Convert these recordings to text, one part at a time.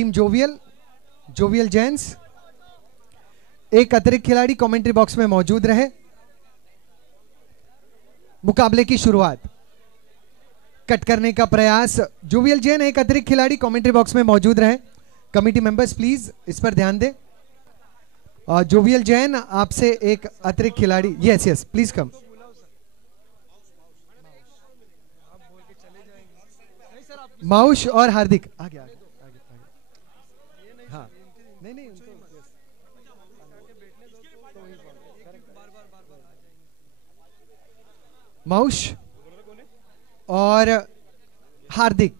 Team jovial, jovial gents, एक अतिरिक्त खिलाड़ी कमेंट्री बॉक्स में मौजूद रहे। मुकाबले की शुरुआत, कट करने का प्रयास, जोवियल जैन एक अतिरिक्त खिलाड़ी कमेंट्री बॉक्स में मौजूद रहे। कमेटी मेंबर्स प्लीज इस पर ध्यान दें। जोवियल जैन आपसे एक अतिरिक्त खिलाड़ी, यस यस प्लीज कम। माउश और हार्दिक आगे आगे आगे आगे। हाँ नहीं नहीं उनको माउश और हार्दिक।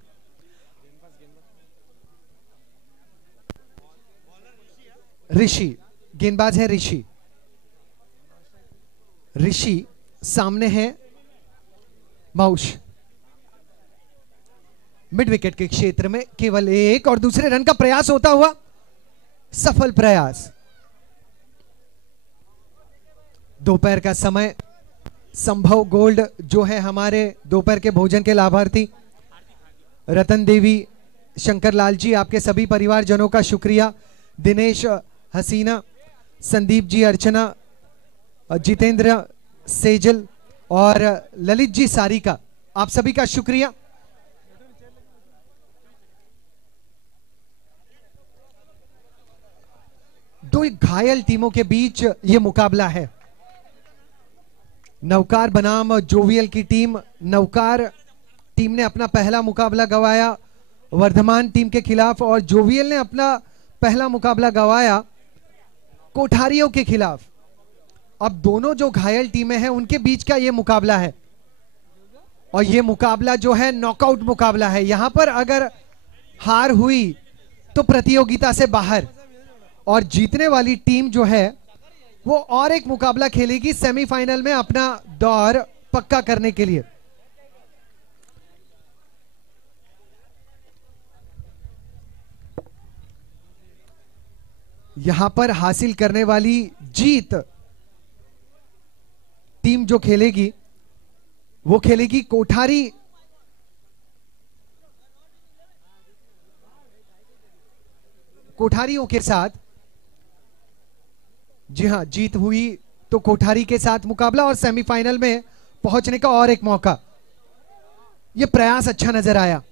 ऋषि गेंदबाज है, ऋषि। ऋषि सामने है माउश। मिड विकेट के क्षेत्र में केवल एक और दूसरे रन का प्रयास होता हुआ सफल प्रयास। दोपहर का समय, संभव गोल्ड जो है हमारे दोपहर के भोजन के लाभार्थी, रतन देवी, शंकर लाल जी, आपके सभी परिवारजनों का शुक्रिया। दिनेश, हसीना, संदीप जी, अर्चना, जितेंद्र, सेजल और ललित जी सारिका, आप सभी का शुक्रिया। दो घायल टीमों के बीच यह मुकाबला है। नवकार बनाम जोवियल की टीम। नवकार टीम ने अपना पहला मुकाबला गंवाया वर्धमान टीम के खिलाफ और जोवियल ने अपना पहला मुकाबला गंवाया कोठारियों के खिलाफ। अब दोनों जो घायल टीमें हैं उनके बीच का यह मुकाबला है और यह मुकाबला जो है नॉकआउट मुकाबला है। यहां पर अगर हार हुई तो प्रतियोगिता से बाहर, और जीतने वाली टीम जो है वो और एक मुकाबला खेलेगी सेमीफाइनल में अपना दौर पक्का करने के लिए। यहां पर हासिल करने वाली जीत टीम जो खेलेगी वो खेलेगी कोठारियों के साथ। जी हां, जीत हुई तो कोठारी के साथ मुकाबला और सेमीफाइनल में पहुंचने का और एक मौका। यह प्रयास अच्छा नजर आया।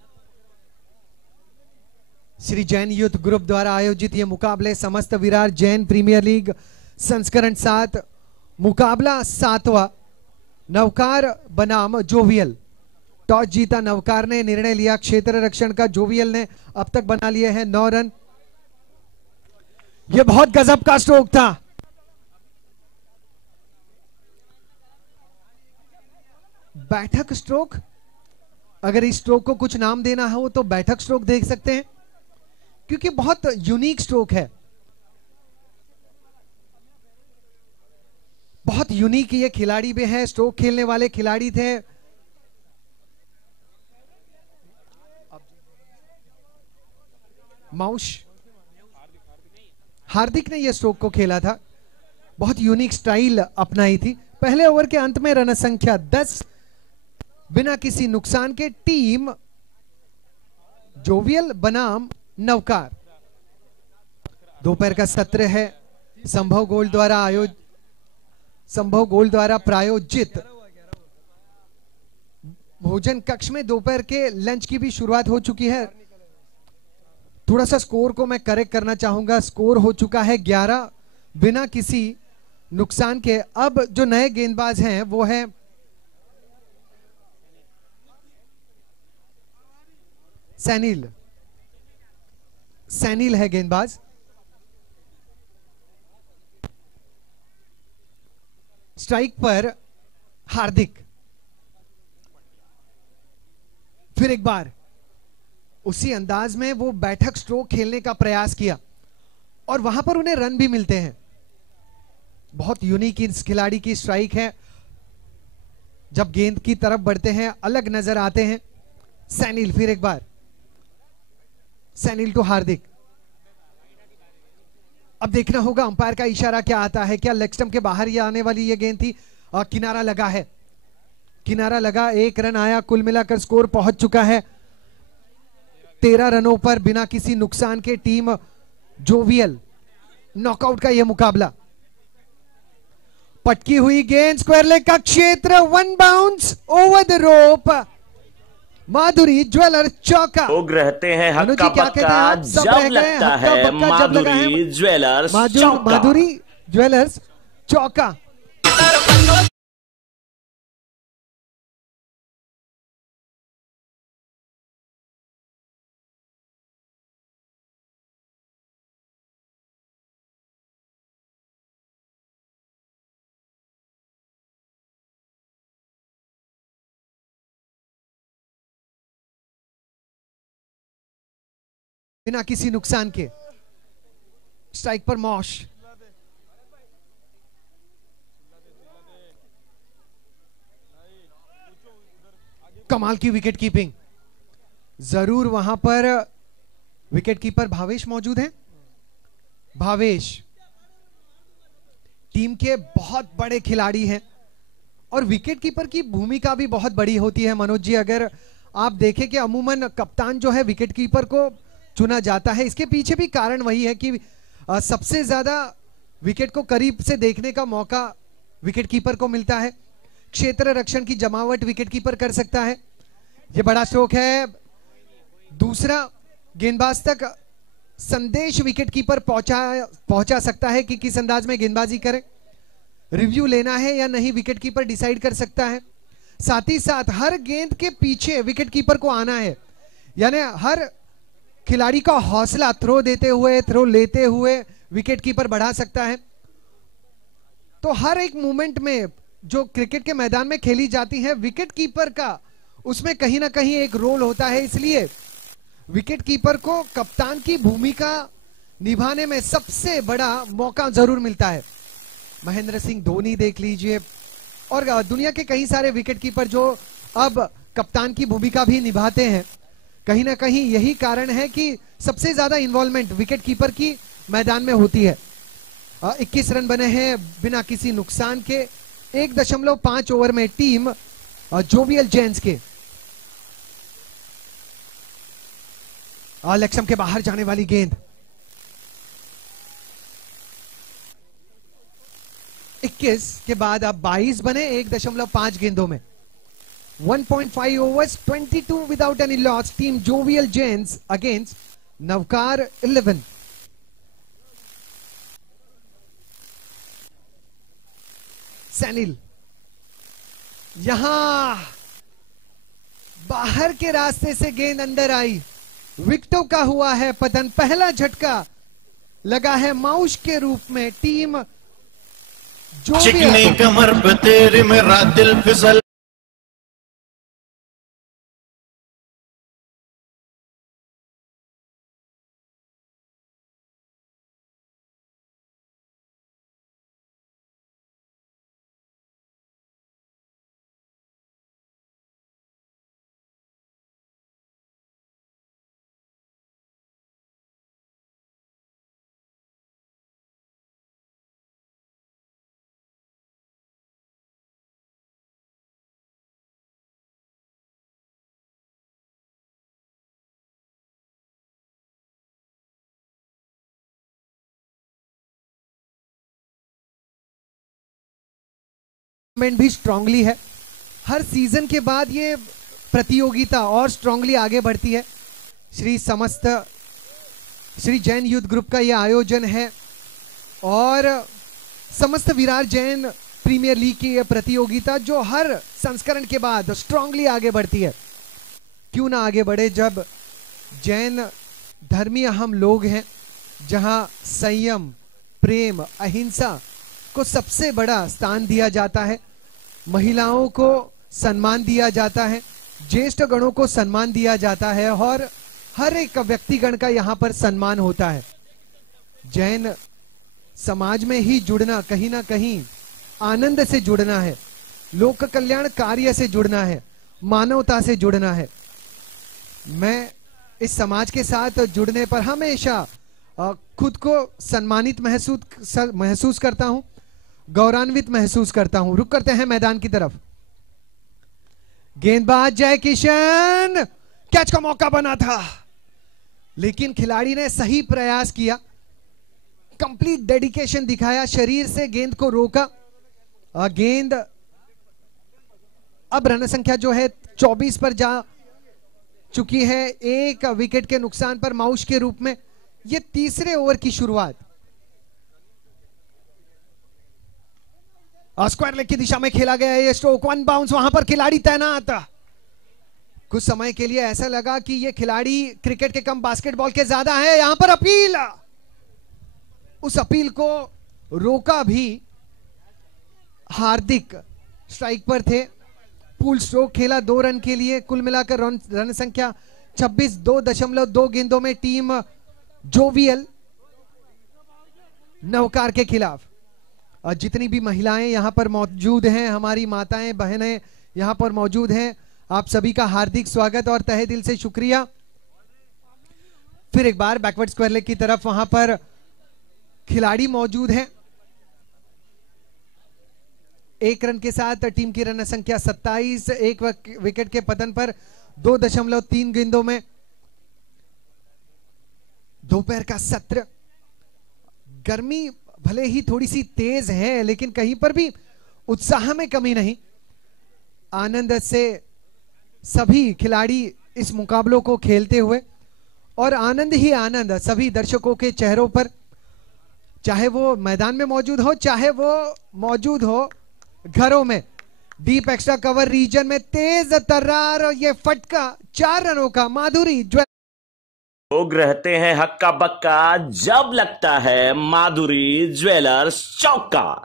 श्री जैन यूथ ग्रुप द्वारा आयोजित यह मुकाबले समस्त विरार जैन प्रीमियर लीग संस्करण 7, मुकाबला 7वां। नवकार बनाम जोवियल। टॉस जीता नवकार ने, निर्णय लिया क्षेत्र रक्षण का। जोवियल ने अब तक बना लिए हैं 9 रन। यह बहुत गजब का स्ट्रोक था। बैठक स्ट्रोक, अगर इस स्ट्रोक को कुछ नाम देना हो तो बैठक स्ट्रोक देख सकते हैं क्योंकि बहुत यूनिक स्ट्रोक है। बहुत यूनिक ये खिलाड़ी भी है, स्ट्रोक खेलने वाले खिलाड़ी थे। माउश हार्दिक ने यह स्ट्रोक को खेला था, बहुत यूनिक स्टाइल अपनाई थी। पहले ओवर के अंत में रन संख्या 10 बिना किसी नुकसान के टीम जोवियल बनाम नवकार। दोपहर का सत्र है संभव गोल्ड द्वारा प्रायोजित भोजन कक्ष में। दोपहर के लंच की भी शुरुआत हो चुकी है। थोड़ा सा स्कोर को मैं करेक्ट करना चाहूंगा। स्कोर हो चुका है 11 बिना किसी नुकसान के। अब जो नए गेंदबाज हैं वो है सैनिल है गेंदबाज। स्ट्राइक पर हार्दिक। फिर एक बार उसी अंदाज में वो बैठक स्ट्रोक खेलने का प्रयास किया और वहां पर उन्हें रन भी मिलते हैं। बहुत यूनिक इस खिलाड़ी की स्ट्राइक है। जब गेंद की तरफ बढ़ते हैं अलग नजर आते हैं। सैनिल, फिर एक बार सैनिल टू हार्दिक। अब देखना होगा अंपायर का इशारा क्या आता है। क्या लेग स्टंप के बाहर ही आने वाली ये गेंद थी? किनारा लगा है, किनारा लगा, 1 रन आया। कुल मिलाकर स्कोर पहुंच चुका है 13 रनों पर बिना किसी नुकसान के टीम जोवियल नॉकआउट का यह मुकाबला। पटकी हुई गेंद स्क्वायर लेग का क्षेत्र, one bounce over the rope, Madhuri jeweller चौका। लोग रहते हैं हक्का बक्का जब लगता है माधुरी ज्वेलर्स चौका। माधुरी ज्वेलर्स चौका। बिना किसी नुकसान के स्ट्राइक पर मॉश। कमाल की विकेट कीपिंग। जरूर वहां पर विकेट कीपर भावेश मौजूद हैं। भावेश टीम के बहुत बड़े खिलाड़ी हैं और विकेट कीपर की भूमिका भी बहुत बड़ी होती है। मनोज जी, अगर आप देखें कि अमूमन कप्तान जो है विकेट कीपर को चुना जाता है, इसके पीछे भी कारण वही है कि सबसे ज्यादा विकेट को करीब से देखने का मौका विकेट कीपर को मिलता है। क्षेत्र रक्षण की जमावट विकेट कीपर कर सकता है। यह बड़ा स्ट्रोक है। दूसरा गेंदबाज तक संदेश विकेट कीपर पहुंचा सकता है कि किस अंदाज में गेंदबाजी करे, रिव्यू लेना है या नहीं विकेट कीपर डिसाइड कर सकता है। साथ ही साथ हर गेंद के पीछे विकेट कीपर को आना है, यानी हर खिलाड़ी का हौसला थ्रो देते हुए, थ्रो लेते हुए विकेट कीपर बढ़ा सकता है। तो हर एक मूवमेंट में जो क्रिकेट के मैदान में खेली जाती है, विकेट कीपर का उसमें कहीं ना कहीं एक रोल होता है। इसलिए विकेट कीपर को कप्तान की भूमिका निभाने में सबसे बड़ा मौका जरूर मिलता है। महेंद्र सिंह धोनी देख लीजिए और दुनिया के कई सारे विकेट कीपर जो अब कप्तान की भूमिका भी निभाते हैं। कहीं ना कहीं यही कारण है कि सबसे ज्यादा इन्वॉल्वमेंट विकेट कीपर की मैदान में होती है। 21 रन बने हैं बिना किसी नुकसान के 1.5 ओवर में टीम जोवियल जेंट्स के। लक्ष्म के बाहर जाने वाली गेंद, 21 के बाद अब 22 बने 1.5 गेंदों में। 1.5 overs, 22 without any loss. Team Jovial Gents against Navkar 11. सैनिल यहां बाहर के रास्ते से गेंद अंदर आई, विकेटों का हुआ है पतन। पहला झटका लगा है माउस के रूप में। टीम चिकनी कमर पे तेरे मेरा दिल फिसल। भी स्ट्रांगली है। हर सीजन के बाद ये प्रतियोगिता और स्ट्रांगली आगे बढ़ती है। श्री जैन यूथ ग्रुप का यह आयोजन है और समस्त विरार जैन प्रीमियर लीग की यह प्रतियोगिता जो हर संस्करण के बाद स्ट्रांगली आगे बढ़ती है। क्यों ना आगे बढ़े जब जैन धर्मीय हम लोग हैं, जहां संयम, प्रेम, अहिंसा को सबसे बड़ा स्थान दिया जाता है। महिलाओं को सम्मान दिया जाता है, ज्येष्ठ गणों को सम्मान दिया जाता है और हर एक व्यक्तिगण का यहाँ पर सम्मान होता है। जैन समाज में ही जुड़ना कहीं ना कहीं आनंद से जुड़ना है, लोक कल्याण कार्य से जुड़ना है, मानवता से जुड़ना है। मैं इस समाज के साथ जुड़ने पर हमेशा खुद को सम्मानित महसूस करता हूं, गौरवान्वित महसूस करता हूं। रुक करते हैं मैदान की तरफ। गेंदबाज जय किशन, कैच का मौका बना था लेकिन खिलाड़ी ने सही प्रयास किया, कंप्लीट डेडिकेशन दिखाया, शरीर से गेंद को रोका। गेंद अब रन संख्या जो है 24 पर जा चुकी है, एक विकेट के नुकसान पर माउश के रूप में। यह तीसरे ओवर की शुरुआत। स्क्वायर लेग की दिशा में खेला गया ये स्ट्रोक, वन बाउंस, वहां पर खिलाड़ी तैनात। कुछ समय के लिए ऐसा लगा कि ये खिलाड़ी क्रिकेट के कम बास्केटबॉल के ज्यादा है। यहां पर अपील, उस अपील को रोका भी। हार्दिक स्ट्राइक पर थे, पुल स्ट्रोक खेला 2 रन के लिए। कुल मिलाकर रन संख्या 26, 2.2 गेंदों में टीम जोवियल नवकार के खिलाफ। जितनी भी महिलाएं यहां पर मौजूद हैं, हमारी माताएं बहनें यहां पर मौजूद हैं, आप सभी का हार्दिक स्वागत और तहे दिल से शुक्रिया। फिर एक बार बैकवर्ड स्क्वायर लेग की तरफ, वहां पर खिलाड़ी मौजूद हैं। 1 रन के साथ टीम की रन संख्या 27, 1 विकेट के पतन पर 2.3 गेंदों में। दोपहर का सत्र, गर्मी भले ही थोड़ी सी तेज है, लेकिन कहीं पर भी उत्साह में कमी नहीं। आनंद से सभी खिलाड़ी इस मुकाबलों को खेलते हुए, और आनंद ही आनंद सभी दर्शकों के चेहरों पर, चाहे वो मैदान में मौजूद हो, चाहे वो मौजूद हो घरों में। डीप एक्स्ट्रा कवर रीजन में तेज तर्रार, और ये फटका 4 रनों का। माधुरी लोग रहते हैं हक्का बक्का जब लगता है माधुरी ज्वेलर्स चौका।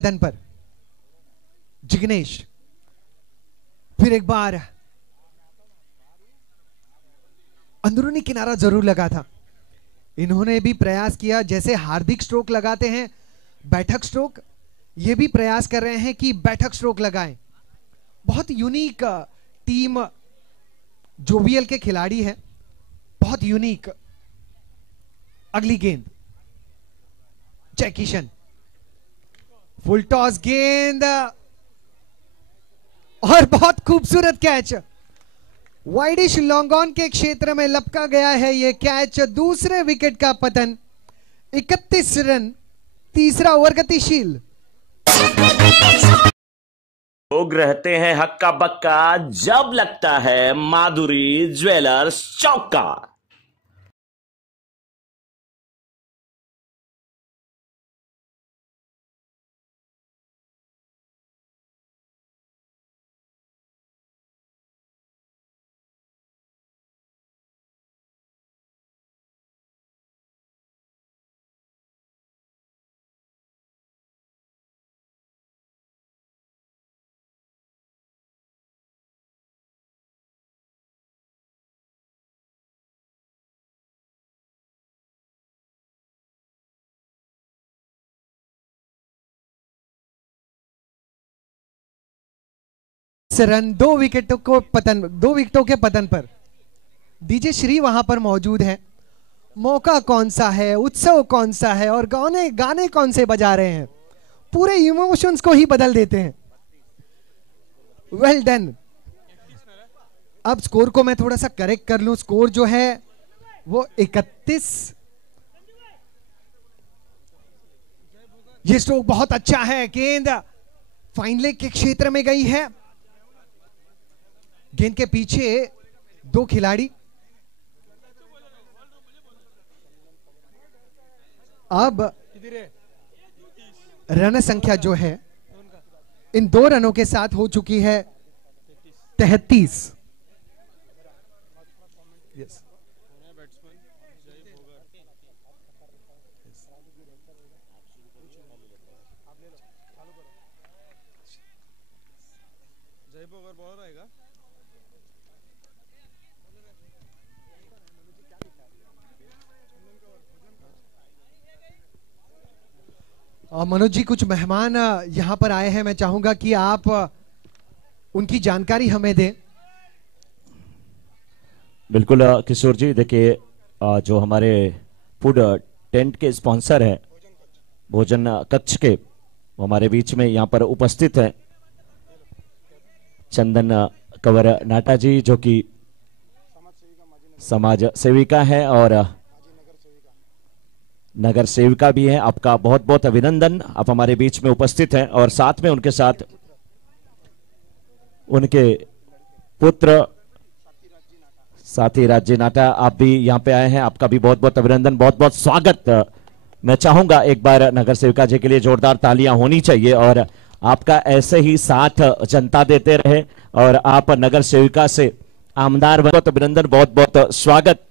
पर जिग्नेश फिर एक बार अंदरूनी किनारा जरूर लगा था। इन्होंने भी प्रयास किया, जैसे हार्दिक स्ट्रोक लगाते हैं बैठक स्ट्रोक, ये भी प्रयास कर रहे हैं कि बैठक स्ट्रोक लगाएं। बहुत यूनिक टीम जोवियल के खिलाड़ी है, बहुत यूनिक। अगली गेंद जय किशन, फुल टॉस गेंद और बहुत खूबसूरत कैच। वाइडिश लॉन्ग ऑन के क्षेत्र में लपका गया है ये कैच। दूसरे विकेट का पतन, 31 रन, तीसरा ओवर गतिशील। लोग रहते हैं हक्का बक्का जब लगता है माधुरी ज्वेलर्स चौका। रन, 2 विकेटों के पतन पर। डीजे श्री वहां पर मौजूद है। मौका कौन सा है, उत्सव कौन सा है, और गाने कौन से बजा रहे हैं, पूरे इमोशंस को ही बदल देते हैं। Well done. अब स्कोर को मैं थोड़ा सा करेक्ट कर लूं, स्कोर जो है वो 31। ये स्ट्रोक बहुत अच्छा है, गेंद फाइन लेग के क्षेत्र में गई है। गेंद के पीछे 2 खिलाड़ी। अब रन संख्या जो है इन 2 रनों के साथ हो चुकी है 33। yes. मनोज जी, कुछ मेहमान यहां पर आए हैं, मैं चाहूंगा कि आप उनकी जानकारी हमें दें। बिल्कुल किशोर जी, देखिए जो हमारे फूड टेंट के स्पॉन्सर हैं, भोजन कक्ष के, वो हमारे बीच में यहाँ पर उपस्थित हैं। चंदन कंवर नाटा जी, जो कि समाज सेविका है और नगर सेविका भी हैं। आपका बहुत बहुत अभिनंदन, आप हमारे बीच में उपस्थित हैं। और साथ में उनके साथ उनके पुत्र साथी राज्य नाटा, आप भी यहाँ पे आए हैं, आपका भी बहुत बहुत अभिनंदन, बहुत बहुत स्वागत। मैं चाहूंगा एक बार नगर सेविका जी के लिए जोरदार तालियां होनी चाहिए और आपका ऐसे ही साथ जनता देते रहे और आप नगर सेविका से आमदार बने। बहुत अभिनंदन, बहुत बहुत स्वागत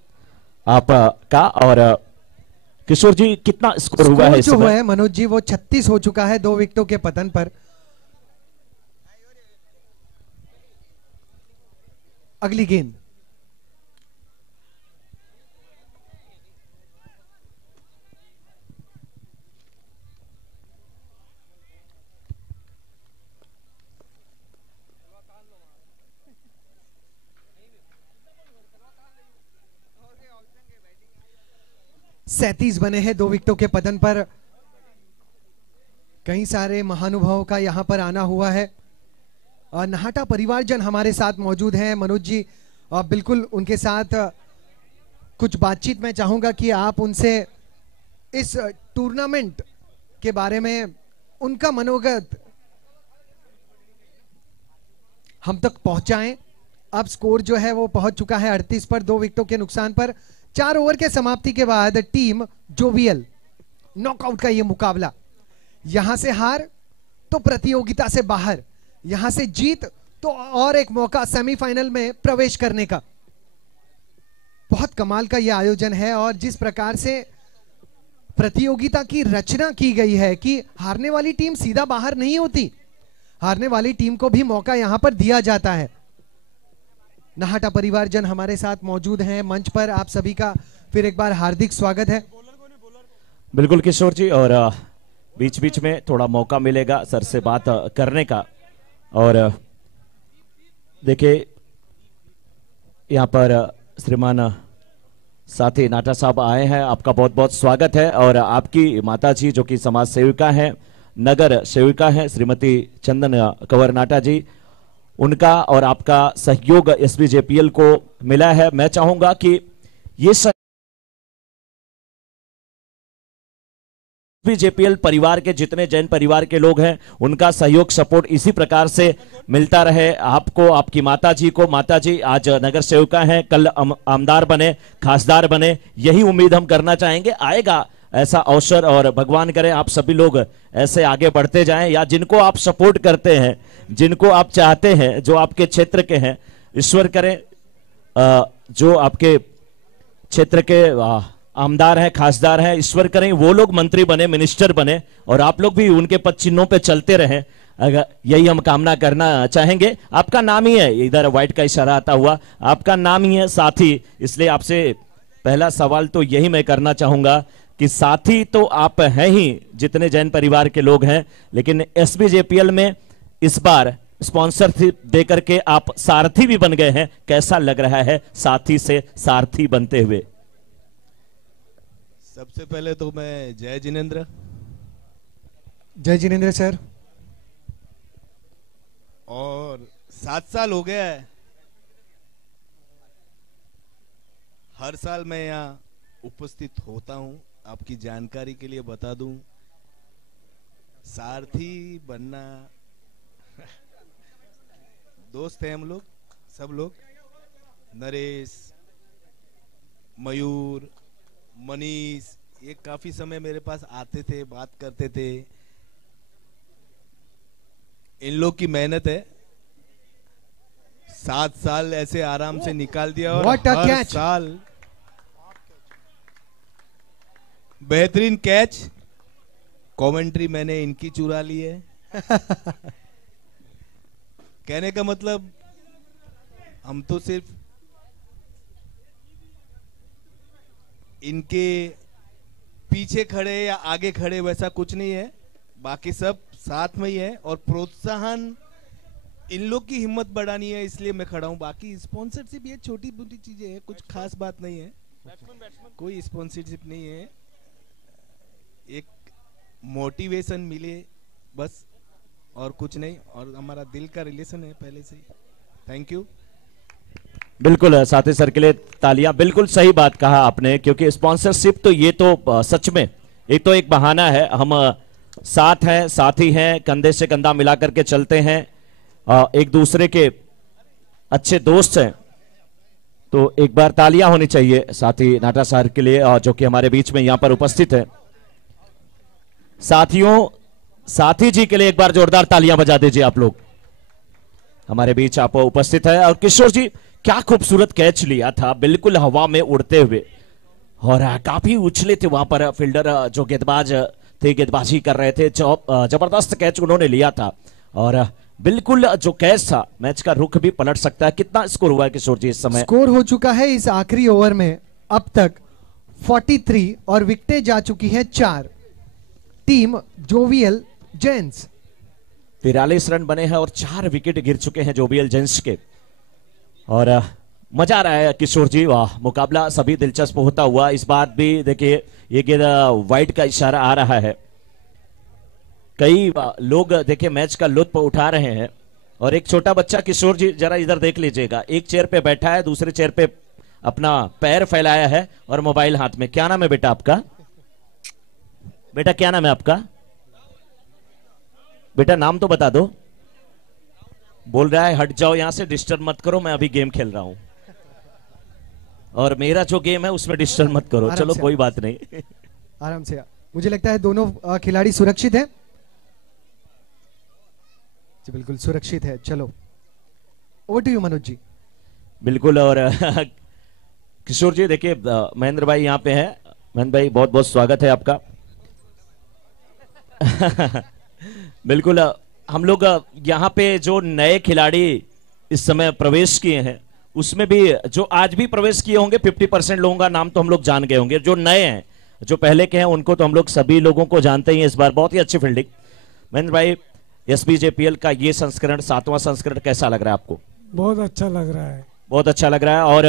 आपका। और किशोर जी, कितना स्कोर हुआ है इस जो हुआ समय? है मनोज जी, वो 36 हो चुका है 2 विकेटों के पतन पर। अगली गेंद सैंतीस बने हैं 2 विकेटों के पतन पर। कई सारे महानुभावों का यहां पर आना हुआ है और नाहटा परिवारजन हमारे साथ मौजूद हैं। मनोज जी, बिल्कुल उनके साथ कुछ बातचीत मैं चाहूंगा कि आप उनसे इस टूर्नामेंट के बारे में उनका मनोगत हम तक पहुंचाएं। अब स्कोर जो है वो पहुंच चुका है 38 पर 2 विकेटों के नुकसान पर। 4 ओवर के समाप्ति के बाद टीम जोवियल नॉकआउट का ये मुकाबला, यहां से हार तो प्रतियोगिता से बाहर, यहां से जीत तो और एक मौका सेमीफाइनल में प्रवेश करने का। बहुत कमाल का यह आयोजन है और जिस प्रकार से प्रतियोगिता की रचना की गई है कि हारने वाली टीम सीधा बाहर नहीं होती, हारने वाली टीम को भी मौका यहां पर दिया जाता है। नाहटा परिवारजन हमारे साथ मौजूद हैं मंच पर, आप सभी का फिर एक बार हार्दिक स्वागत है। बिल्कुल किशोर जी, और बीच बीच में थोड़ा मौका मिलेगा सर से बात करने का। और देखिए यहाँ पर श्रीमान साथी नाटा साहब आए हैं, आपका बहुत बहुत स्वागत है। और आपकी माता जी जो कि समाज सेविका हैं, नगर सेविका हैं, श्रीमती चंदन कंवर नाटा जी, उनका और आपका सहयोग एसबीजेपीएल को मिला है। मैं चाहूंगा कि ये एसबीजेपीएल परिवार के जितने जैन परिवार के लोग हैं, उनका सहयोग सपोर्ट इसी प्रकार से मिलता रहे आपको, आपकी माता जी को। माता जी आज नगर सेविका हैं, कल आमदार बने, खासदार बने, यही उम्मीद हम करना चाहेंगे। आएगा ऐसा अवसर और भगवान करे आप सभी लोग ऐसे आगे बढ़ते जाएं, या जिनको आप सपोर्ट करते हैं, जिनको आप चाहते हैं, जो आपके क्षेत्र के हैं, ईश्वर करे जो आपके क्षेत्र के आमदार हैं, खासदार हैं, ईश्वर करें वो लोग मंत्री बने, मिनिस्टर बने और आप लोग भी उनके पद चिन्हों पे चलते रहें। अगर यही हम कामना करना चाहेंगे। आपका नाम ही है, इधर व्हाइट का इशारा आता हुआ, आपका नाम ही है साथी, इसलिए आपसे पहला सवाल तो यही मैं करना चाहूंगा कि साथी तो आप हैं ही जितने जैन परिवार के लोग हैं, लेकिन एसबीजेपीएल में इस बार स्पॉन्सरशिप देकर के आप सारथी भी बन गए हैं। कैसा लग रहा है साथी से सारथी बनते हुए? सबसे पहले तो मैं जय जिनेंद्र। जय जिनेंद्र सर। और 7 साल हो गया है, हर साल मैं यहाँ उपस्थित होता हूँ। आपकी जानकारी के लिए बता दूं, सारथी बनना दोस्त हैं हम लोग, सब लोग, नरेश, मयूर, मनीष, ये काफी समय मेरे पास आते थे, बात करते थे। इन लोग की मेहनत है, 7 साल ऐसे आराम से निकाल दिया और हर साल बेहतरीन कैच, कमेंट्री मैंने इनकी चुरा ली है। कहने का मतलब हम तो सिर्फ इनके पीछे खड़े या आगे खड़े वैसा कुछ नहीं है, बाकी सब साथ में ही है। और प्रोत्साहन इन लोग की हिम्मत बढ़ानी है, इसलिए मैं खड़ा हूँ। बाकी स्पॉन्सरशिप ये छोटी मोटी चीजें हैं, कुछ खास बात नहीं है। कोई स्पॉन्सरशिप नहीं है, एक मोटिवेशन मिले बस, और कुछ नहीं। और हमारा दिल का रिलेशन है पहले से ही। Thank you. बिल्कुल साथी सर के लिए तालियां। बिल्कुल सही बात कहा आपने, क्योंकि स्पॉन्सरशिप तो ये तो सच में एक तो एक बहाना है। हम साथ हैं, साथी हैं, कंधे से कंधा मिलाकर के चलते हैं, एक दूसरे के अच्छे दोस्त हैं। तो एक बार तालियां होनी चाहिए साथी नाटा सर के लिए, जो कि हमारे बीच में यहां पर उपस्थित है। साथियों, साथी जी के लिए एक बार जोरदार तालियां बजा दीजिए आप लोग। हमारे बीच आप उपस्थित है। और किशोर जी, क्या खूबसूरत कैच लिया था, बिल्कुल हवा में उड़ते हुए, और काफी उछले थे वहां पर फील्डर जो गेंदबाज थे, गेंदबाजी कर रहे थे। जबरदस्त कैच उन्होंने लिया था, और बिल्कुल जो कैच था, मैच का रुख भी पलट सकता है। कितना स्कोर हुआ है किशोर जी इस समय? स्कोर हो चुका है इस आखिरी ओवर में अब तक 43 और विकेटें जा चुकी हैं 4। टीम जोवियल जेंट्स 43 रन बने हैं और 4 विकेट गिर चुके हैं जोवियल जेंट्स के। और मजा आ रहा है किशोर जी, वाह, मुकाबला सभी दिलचस्प होता हुआ। इस बार भी देखिए ये गेंद वाइड का इशारा आ रहा है। कई लोग देखिए मैच का लुत्फ उठा रहे हैं। और एक छोटा बच्चा, किशोर जी जरा इधर देख लीजिएगा, एक चेयर पे बैठा है, दूसरे चेयर पे अपना पैर फैलाया है और मोबाइल हाथ में। क्या नाम है बेटा आपका? बेटा क्या नाम है आपका? बेटा नाम तो बता दो। बोल रहा है हट जाओ यहां से, डिस्टर्ब मत करो, मैं अभी गेम खेल रहा हूं, और मेरा जो गेम है उसमें डिस्टर्ब मत करो। चलो कोई बात नहीं, आराम से। मुझे लगता है दोनों खिलाड़ी सुरक्षित है। जी बिल्कुल सुरक्षित है। चलो over to you Manoj ji. बिल्कुल। और किशोर जी देखिए, महेंद्र भाई यहाँ पे हैं। महेंद्र भाई बहुत बहुत स्वागत है आपका। बिल्कुल। हम लोग यहाँ पे जो नए खिलाड़ी इस समय प्रवेश किए हैं, उसमें भी जो आज भी प्रवेश किए होंगे 50% लोगों का नाम तो हम लोग जान गए होंगे। जो नए हैं, जो पहले के हैं, उनको तो हम लोग सभी लोगों को जानते ही हैं। इस बार बहुत ही अच्छी फील्डिंग। महेंद्र भाई, एसबीजेपीएल का ये संस्करण 7वां संस्करण कैसा लग रहा है आपको? बहुत अच्छा लग रहा है। बहुत अच्छा लग रहा है। और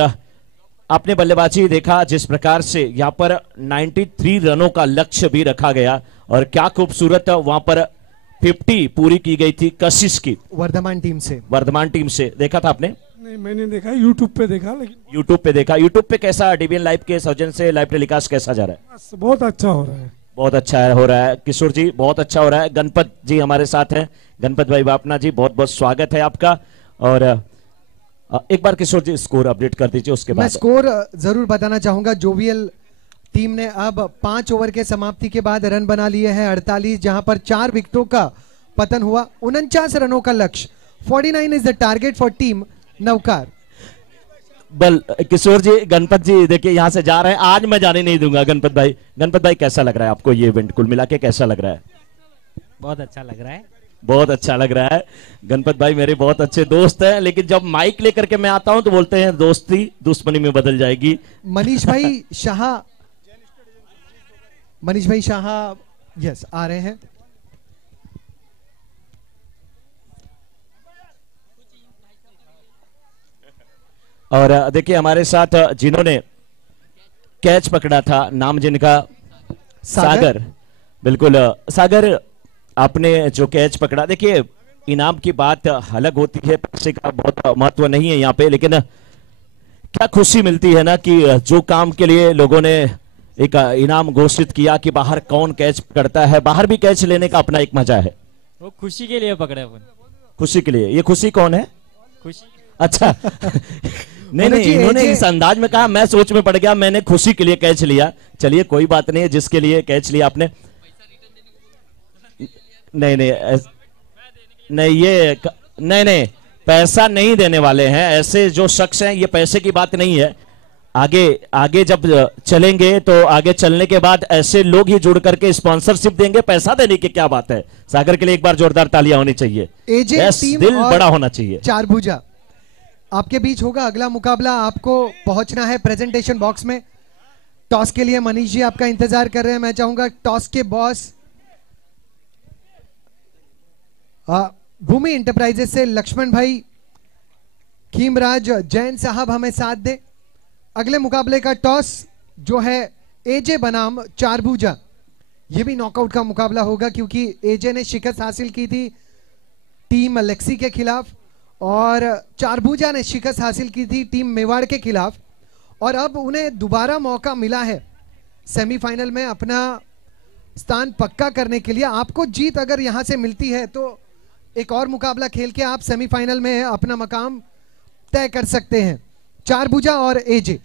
आपने बल्लेबाजी देखा जिस प्रकार से यहाँ पर 93 रनों का लक्ष्य भी रखा गया, और क्या खूबसूरत वहां पर 50 पूरी की गई थी कशिश की, वर्धमान टीम से। वर्धमान टीम से। देखा था आपने? नहीं, मैंने देखा, यूट्यूब पे देखा। लेकिन यूट्यूब पे देखा। यूट्यूब पे कैसा डीबीएन लाइव के सौजन्य से लाइव टेलीकास्ट कैसा जा रहा है? बहुत अच्छा हो रहा है। बहुत अच्छा हो रहा है किशोर जी, बहुत अच्छा हो रहा है। गणपत जी हमारे साथ हैं। गणपत भाई बापना जी, बहुत बहुत स्वागत है आपका। और एक बार किशोर जी स्कोर अपडेट कर दीजिए, उसके बाद मैं स्कोर जरूर बताना चाहूंगा। जोवियल टीम ने अब 5 ओवर के समाप्ति के बाद रन बना लिए हैं 48, जहां पर 4 विकेटों का पतन हुआ। 49 रनों का लक्ष्य, 49 is the target for team Navkar. बल किशोर जी, गणपत जी देखिए यहाँ से जा रहे हैं। आज मैं जाने नहीं दूंगा। गणपत भाई कैसा लग रहा है आपको ये इवेंट कुल मिला के, कैसा लग रहा है? बहुत अच्छा लग रहा है। बहुत अच्छा लग रहा है। गणपत भाई मेरे बहुत अच्छे दोस्त हैं, लेकिन जब माइक लेकर के मैं आता हूं तो बोलते हैं दोस्ती दुश्मनी में बदल जाएगी। मनीष भाई शाह यस आ रहे हैं। और देखिए हमारे साथ जिन्होंने कैच पकड़ा था, नाम जिनका सागर। बिल्कुल सागर, आपने जो कैच पकड़ा, देखिए इनाम की बात अलग होती है, पैसे का बहुत महत्व नहीं है यहाँ पे, लेकिन क्या खुशी मिलती है ना कि जो काम के लिए लोगों ने एक इनाम घोषित किया कि बाहर कौन कैच पकड़ता है, बाहर भी कैच लेने का अपना एक मजा है। वो खुशी के लिए पकड़े अपन। खुशी के लिए। ये खुशी कौन है? खुशी। अच्छा। नहीं, इन्होंने इस अंदाज में कहा, मैं सोच में पड़ गया, मैंने खुशी के लिए कैच लिया। चलिए कोई बात नहीं है, जिसके लिए कैच लिया आपने। नहीं, पैसा नहीं देने वाले हैं ऐसे जो शख्स हैं। ये पैसे की बात नहीं है। आगे जब चलेंगे तो आगे चलने के बाद ऐसे लोग ही जुड़ करके स्पॉन्सरशिप देंगे, पैसा देने की क्या बात है। सागर के लिए एक बार जोरदार तालियां होनी चाहिए। दिल बड़ा होना चाहिए। चारभुजा आपके बीच होगा अगला मुकाबला। आपको पहुंचना है प्रेजेंटेशन बॉक्स में। टॉस के लिए मनीष जी आपका इंतजार कर रहे हैं। मैं चाहूंगा टॉस के बॉस भूमि इंटरप्राइजेस से लक्ष्मण भाई खीमराज जैन साहब हमें साथ दे। अगले मुकाबले का टॉस जो है एजे बनाम चारभुजा, ये भी नॉकआउट का मुकाबला होगा क्योंकि एजे ने शिकस्त हासिल की थी टीम लेक्सी के खिलाफ और चारभुजा ने शिकस्त हासिल की थी टीम मेवाड़ के खिलाफ, और अब उन्हें दोबारा मौका मिला है सेमीफाइनल में अपना स्थान पक्का करने के लिए। आपको जीत अगर यहां से मिलती है तो एक और मुकाबला खेल के आप सेमीफाइनल में अपना मकाम तय कर सकते हैं, चारभुजा और एजे।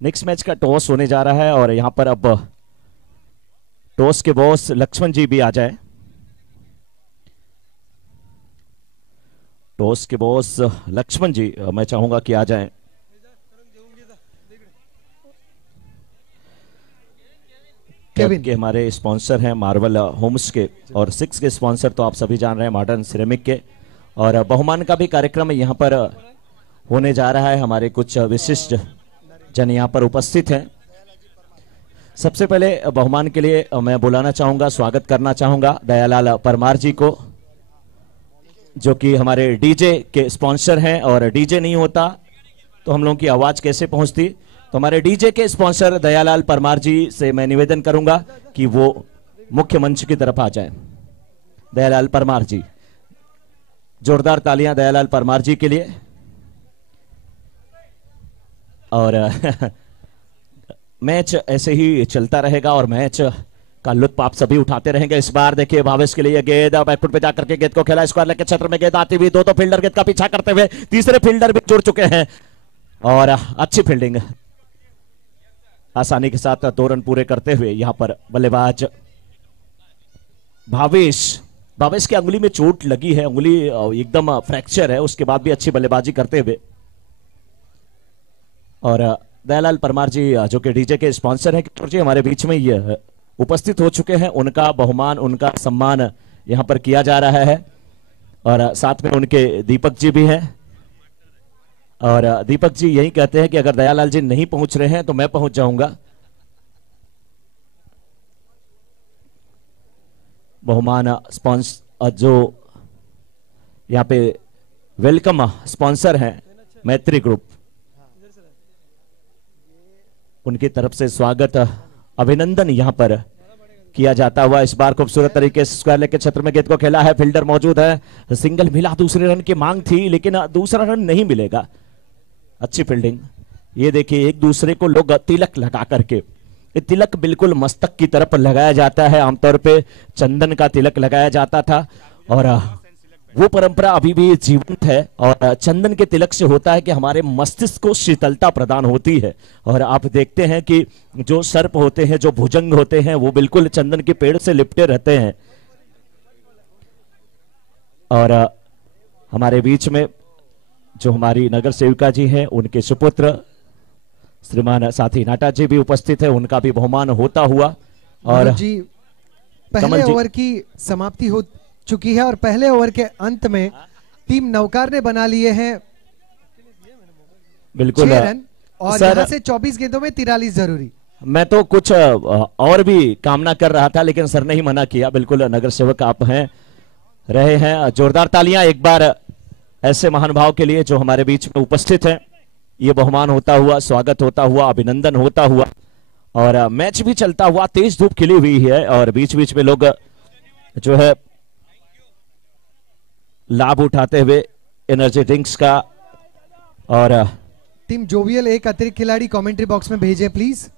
नेक्स्ट मैच का टॉस होने जा रहा है और यहां पर अब टॉस के बॉस लक्ष्मण जी भी आ जाए। टॉस के बॉस लक्ष्मण जी मैं चाहूंगा कि आ जाएं। केविन के हमारे स्पॉन्सर हैं मार्वल होम्स के, और 6 के स्पॉन्सर तो आप सभी जान रहे हैं मॉडर्न सिरेमिक के, और बहुमान का भी कार्यक्रम यहां पर होने जा रहा है। हमारे कुछ विशिष्ट जन यहाँ पर उपस्थित हैं। सबसे पहले बहुमान के लिए मैं बुलाना चाहूंगा, स्वागत करना चाहूंगा दयालाल परमार जी को, जो कि हमारे डीजे के स्पॉन्सर हैं, और डीजे नहीं होता तो हम लोगों की आवाज कैसे पहुंचती। तो हमारे डीजे के स्पॉन्सर दयालाल परमार जी से मैं निवेदन करूंगा कि वो मुख्य मंच की तरफ आ जाएं। दयालाल परमार जी, जोरदार तालियां दयालाल परमार जी के लिए। और मैच ऐसे ही चलता रहेगा और मैच का लुत्फ आप सभी उठाते रहेंगे। इस बार देखिए भावेश के लिए गेंद बैकफुट पे जाकर के गेंद को खेला, स्क्वायर लेग के क्षेत्र में गेंद आती हुई, दो फील्डर गेंद का पीछा करते हुए, तीसरे फील्डर भी जुड़ चुके हैं और अच्छी फील्डिंग, आसानी के साथ 2 रन पूरे करते हुए यहां पर बल्लेबाज भावेश की अंगुली में चोट लगी है, अंगुली एकदम फ्रैक्चर है, उसके बाद भी अच्छी बल्लेबाजी करते हुए। और दयालाल परमार जी जो कि डीजे के स्पॉन्सर हैं किशोर जी, हमारे बीच में ये उपस्थित हो चुके हैं। उनका बहुमान, उनका सम्मान यहां पर किया जा रहा है, और साथ में उनके दीपक जी भी हैं। और दीपक जी यही कहते हैं कि अगर दयालाल जी नहीं पहुंच रहे हैं तो मैं पहुंच जाऊंगा। बहुमान स्पॉन्सर जो यहां पे वेलकम स्पॉन्सर हैं मैत्री ग्रुप, उनकी तरफ से स्वागत अभिनंदन यहां पर किया जाता हुआ। इस बार खूबसूरत तरीके से स्क्वायर लेग के क्षेत्र में गेंद को खेला है, फील्डर मौजूद है, सिंगल मिला, दूसरे रन की मांग थी लेकिन दूसरा रन नहीं मिलेगा। अच्छी फील्डिंग, ये देखिए एक दूसरे को लोग तिलक लगा करके, ये तिलक बिल्कुल मस्तक की तरफ लगाया जाता है, आमतौर पे चंदन का तिलक लगाया जाता था और वो परंपरा अभी भी जीवंत है। और चंदन के तिलक से होता है कि हमारे मस्तिष्क को शीतलता प्रदान होती है, और आप देखते हैं कि जो सर्प होते हैं, जो भुजंग होते हैं, वो बिल्कुल चंदन के पेड़ से लिपटे रहते हैं। और हमारे बीच में जो हमारी नगर सेविका जी हैं, उनके सुपुत्र श्रीमान साथी नाटा जी भी उपस्थित है, उनका भी बहुमान होता हुआ। और जी पहले ओवर की समाप्ति हो चुकी है और पहले ओवर के अंत में टीम नवकार ने बना लिए हैं बिल्कुल 6 रन, और यहां से 24 गेंदों में 43 जरूरी। मैं तो कुछ और भी कामना कर रहा था लेकिन सर ने ही मना किया। बिल्कुल नगर सेवक आप हैं, रहे हैं। जोरदार तालियां एक बार ऐसे महानुभाव के लिए जो हमारे बीच में उपस्थित हैं। ये बहुमान होता हुआ, स्वागत होता हुआ, अभिनंदन होता हुआ, और मैच भी चलता हुआ। तेज धूप खिली हुई है और बीच बीच में लोग जो है लाभ उठाते हुए एनर्जी ड्रिंक्स का। और टीम जोवियल एक अतिरिक्त खिलाड़ी कमेंट्री बॉक्स में भेजें प्लीज।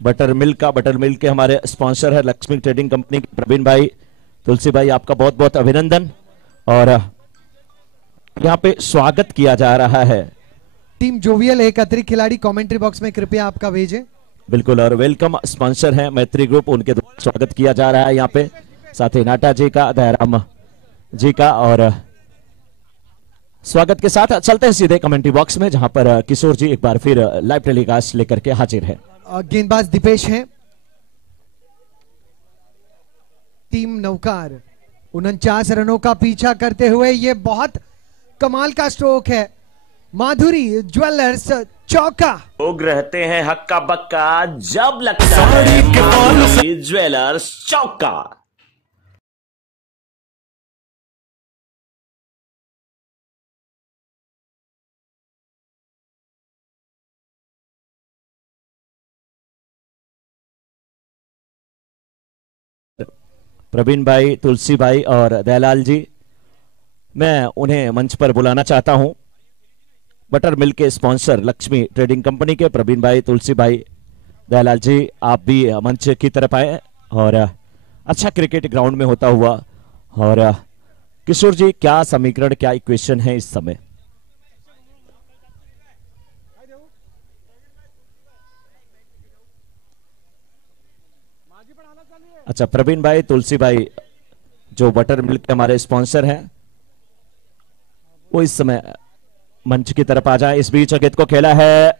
बटर मिल्क के हमारे स्पॉन्सर है लक्ष्मी ट्रेडिंग कंपनी के प्रवीण भाई, तुलसी भाई, आपका बहुत बहुत अभिनंदन। और यहाँ पे स्वागत किया जा रहा है। टीम जोवियल एक अतिरिक्त खिलाड़ी कमेंट्री बॉक्स में कृपया आपका भेजें। बिल्कुल, और वेलकम स्पॉन्सर है मैत्री ग्रुप, उनके द्वारा स्वागत किया जा रहा है यहाँ पे, साथ ही नाटा जी का, दयाराम जी का, और स्वागत के साथ चलते हैं सीधे कमेंट्री बॉक्स में, जहां पर किशोर जी एक बार फिर लाइव टेलीकास्ट लेकर के हाजिर है। गेंदबाज दीपेश हैं। टीम नवकार 49 रनों का पीछा करते हुए, ये बहुत कमाल का स्ट्रोक है। माधुरी ज्वेलर्स चौका। लोग रहते हैं हक्का बक्का जब लगता है माधुरी ज्वेलर्स चौका। प्रवीण भाई, तुलसी भाई और दयालाल जी, मैं उन्हें मंच पर बुलाना चाहता हूं। बटर मिल्क के स्पॉन्सर लक्ष्मी ट्रेडिंग कंपनी के प्रवीण भाई, तुलसी भाई, दयालाल जी, आप भी मंच की तरफ आए, और अच्छा क्रिकेट ग्राउंड में होता हुआ। और किशोर जी, क्या समीकरण, क्या इक्वेशन है इस समय? अच्छा, प्रवीण भाई, तुलसी भाई जो बटर मिल्क के हमारे स्पॉन्सर हैं, वो इस समय मंच की तरफ आ जाए। इस बीच गेंद को खेला है,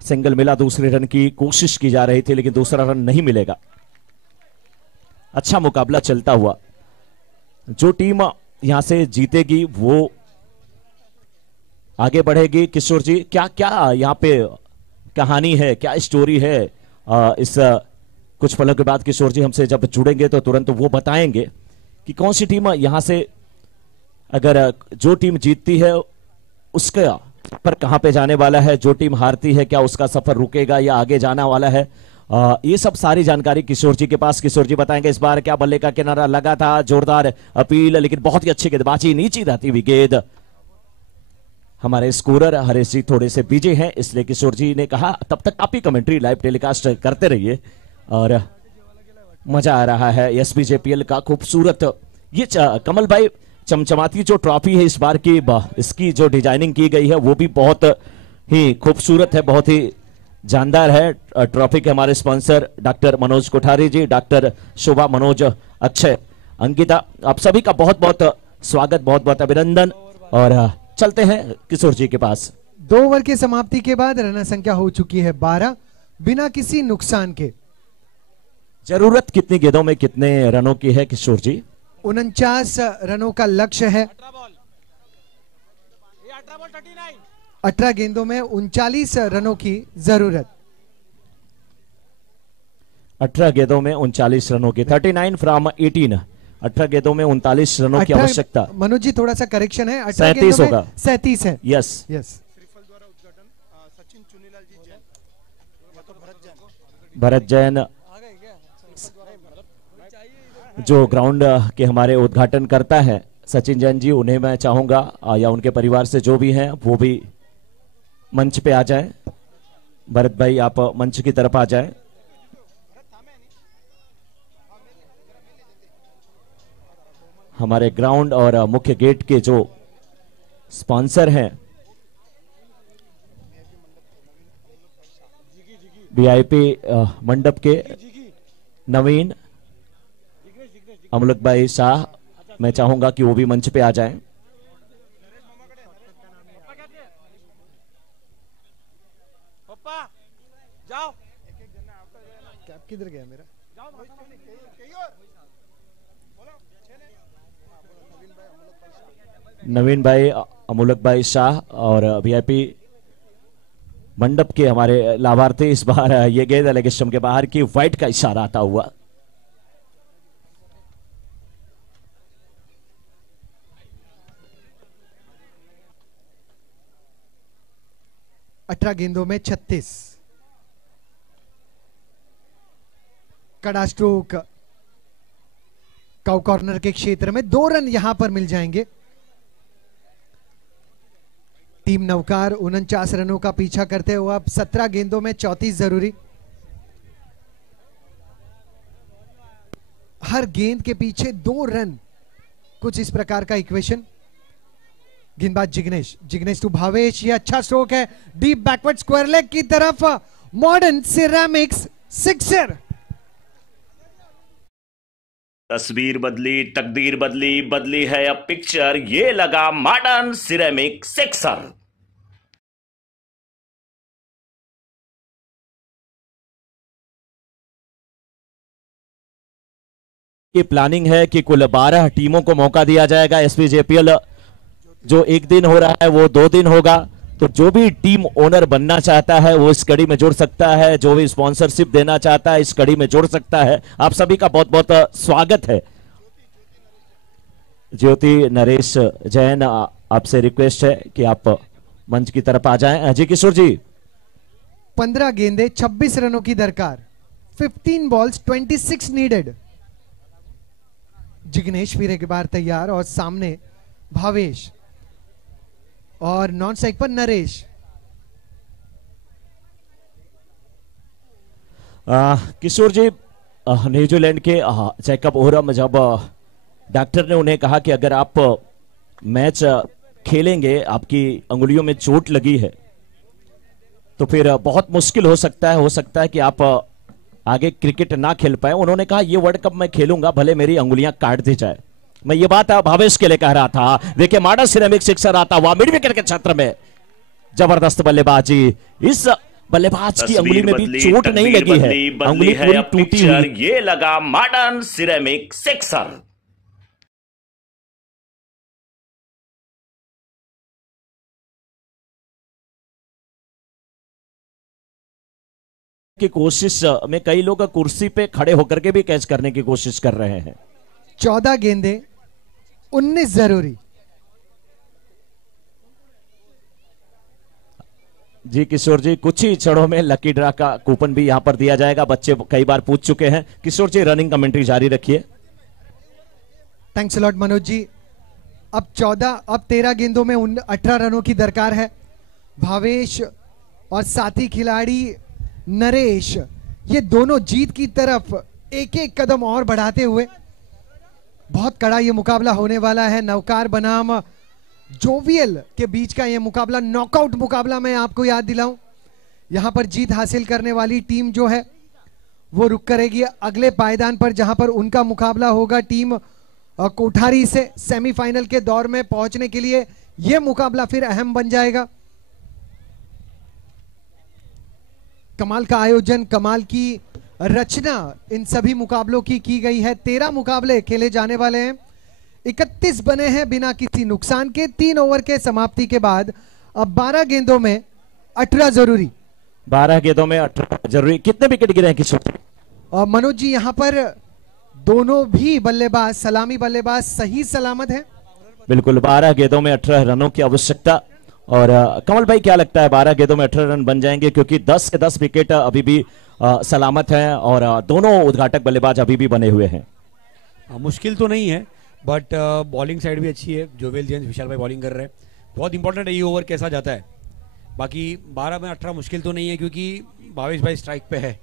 सिंगल मिला, दूसरे रन की कोशिश की जा रही थी लेकिन दूसरा रन नहीं मिलेगा। अच्छा मुकाबला चलता हुआ, जो टीम यहां से जीतेगी वो आगे बढ़ेगी। किशोर जी, क्या क्या यहां पे कहानी है, क्या स्टोरी है? इस कुछ पलों के बाद किशोर जी हमसे जब जुड़ेंगे तो तुरंत वो बताएंगे कि कौन सी टीम यहां से, अगर जो टीम जीतती है उसका सफर कहां पे जाने वाला है, जो टीम हारती है क्या उसका सफर रुकेगा या आगे जाना वाला है। ये सब सारी जानकारी किशोर जी के पास, किशोर जी बताएंगे। इस बार क्या बल्ले का किनारा लगा था, जोरदार अपील, लेकिन बहुत ही अच्छी गेंदबाजी, नीची रहती हुई गेंद। हमारे स्कोरर हरीश जी थोड़े से बिजी हैं, इसलिए किशोर जी ने कहा तब तक आप ही कमेंट्री लाइव टेलीकास्ट करते रहिए, और मजा आ रहा है। एसपीजेपीएल का खूबसूरत ये कमल भाई चमचमाती जो ट्रॉफी है इस बार की, इसकी जो डिजाइनिंग की गई है वो भी बहुत ही खूबसूरत है, बहुत ही जानदार है। ट्रॉफी के हमारे स्पॉन्सर डॉक्टर मनोज कोठारी जी, डॉक्टर शोभा मनोज, अक्षय, अंकिता, आप सभी का बहुत बहुत स्वागत, बहुत बहुत अभिनंदन। और चलते हैं किशोर जी के पास। 2 ओवर की समाप्ति के बाद रन संख्या हो चुकी है 12, बिना किसी नुकसान के। जरूरत कितनी गेंदों में कितने रनों की है किशोर जी? 49 रनों का लक्ष्य है। 18 गेंदों में 39 रनों की जरूरत। 18 गेंदों में 39 रनों की, 39 फ्रॉम 18। 18 गेंदों में 39 रनों की आवश्यकता। मनोज जी थोड़ा सा करेक्शन है, 37 होगा, 37 है। Yes yes. भरत जैन जो ग्राउंड के हमारे उद्घाटन करता है, सचिन जैन जी, उन्हें मैं चाहूंगा या उनके परिवार से जो भी हैं वो भी मंच पे आ जाएं। भरत भाई आप मंच की तरफ आ जाएं। हमारे ग्राउंड और मुख्य गेट के जो स्पॉन्सर हैं, वीआईपी मंडप के नवीन, अमलक भाई शाह, मैं चाहूंगा कि वो भी मंच पे आ जाएं। जाओ। कैप किधर गया मेरा? नवीन भाई, अमूलक भाई शाह और वीआईपी मंडप के हमारे लाभार्थी। इस बार ये गेंद लेग स्टंप के बाहर की, वाइट का इशारा आता हुआ। अठारह गेंदों में 36। कड़ा स्ट्रोक काउ कॉर्नर के क्षेत्र में 2 रन यहां पर मिल जाएंगे। टीम नवकार 49 रनों का पीछा करते हुए अब 17 गेंदों में 34 जरूरी। हर गेंद के पीछे 2 रन, कुछ इस प्रकार का इक्वेशन। गेंदबाज जिग्नेश, जिग्नेश टू भावेश, ये अच्छा स्ट्रोक है, डीप बैकवर्ड स्क्वायर लेग की तरफ, मॉडर्न सिरेमिक्स सिक्सर। तस्वीर बदली, तकदीर बदली, बदली है अब पिक्चर, ये लगा मॉडर्न सिरेमिक सिक्सर। की प्लानिंग है कि कुल 12 टीमों को मौका दिया जाएगा। एसपीजेपीएल जो एक दिन हो रहा है वो 2 दिन होगा, तो जो भी टीम ओनर बनना चाहता है वो इस कड़ी में जुड़ सकता है, जो भी स्पॉन्सरशिप देना चाहता है इस कड़ी में जुड़ सकता है। आप सभी का बहुत बहुत स्वागत है। ज्योति नरेश जैन, आपसे रिक्वेस्ट है कि आप मंच की तरफ आ जाएं। अजय किशोर जी, 15 गेंदे 26 रनों की दरकार, 15 बॉल्स 26 नीडेड। जिग्नेश फिर एक बार तैयार और सामने भावेश और नॉन स्ट्राइक पर नरेश। किशोर जी, न्यूजीलैंड के जैकब ओरम, जब डॉक्टर ने उन्हें कहा कि अगर आप मैच खेलेंगे, आपकी अंगुलियों में चोट लगी है, तो फिर बहुत मुश्किल हो सकता है कि आप आगे क्रिकेट ना खेल पाए। उन्होंने कहा ये वर्ल्ड कप मैं खेलूंगा, भले मेरी अंगुलियां काट दी जाए। मैं ये बात भावेश के लिए कह रहा था। देखिए मॉडर्न सिरेमिक सिक्सर आता हुआ मिड विकेट के क्षेत्र में, जबरदस्त बल्लेबाजी। इस बल्लेबाज की अंगुली में भी चोट नहीं लगी है, अंगुली पूरी टूटी हुई। ये लगा मॉडर्न सिरेमिक सिक्सर। की कोशिश में कई लोग कुर्सी पे खड़े होकर के भी कैच करने की कोशिश कर रहे हैं। 14 गेंदे 19 जरूरी। जी किशोर जी, कुछ ही क्षणों में लकी ड्रा का कूपन भी यहां पर दिया जाएगा। बच्चे कई बार पूछ चुके हैं। किशोर जी, रनिंग कमेंट्री जारी रखिए। Thanks a lot Manoj ji. अब 13 गेंदों में 18 रनों की दरकार है। भावेश और साथी खिलाड़ी नरेश, ये दोनों जीत की तरफ एक एक कदम और बढ़ाते हुए, बहुत कड़ा ये मुकाबला होने वाला है। नवकार बनाम जोवियल के बीच का ये मुकाबला नॉकआउट मुकाबला। मैं आपको याद दिलाऊं, यहां पर जीत हासिल करने वाली टीम जो है वो रुक करेगी अगले पायदान पर, जहां पर उनका मुकाबला होगा टीम कोठारी से। सेमीफाइनल के दौर में पहुंचने के लिए यह मुकाबला फिर अहम बन जाएगा। कमाल का आयोजन, कमाल की रचना इन सभी मुकाबलों की गई है। 13 मुकाबले खेले जाने वाले हैं, 31 बने हैं बिना किसी नुकसान के। 3 ओवर के समाप्ति के बाद अब 12 गेंदों में 18 जरूरी। 12 गेंदों में 18 जरूरी। कितने विकेट गिरे हैं किशोर? और मनोज जी, यहां पर दोनों भी बल्लेबाज, सलामी बल्लेबाज सही सलामत है। बिल्कुल, 12 गेंदों में 18 रनों की आवश्यकता। और कमल भाई, क्या लगता है 12 गेंदों में 18 रन बन जाएंगे? क्योंकि 10 के 10 विकेट अभी भी सलामत हैं और दोनों उद्घाटक बल्लेबाज अभी भी बने हुए हैं। मुश्किल तो नहीं है, बट बॉलिंग साइड भी अच्छी है। जोवेल जेम्स, विशाल भाई बॉलिंग कर रहे हैं। बहुत इंपॉर्टेंट है ये ओवर कैसा जाता है। बाकी 12 में 18 मुश्किल तो नहीं है, क्योंकि भावेश भाई स्ट्राइक पे है